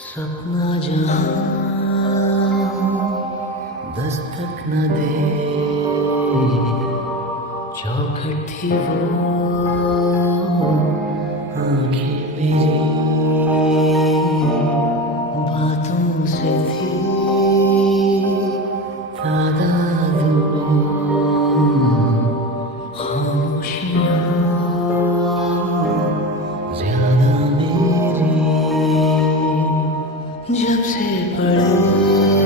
सपना जहाँ दस्तक न दे, चौखट थी वो आँखें मेरी, बातों से थी तादाद खामोशियाँ ज्यादा मेरी। जब से पढ़े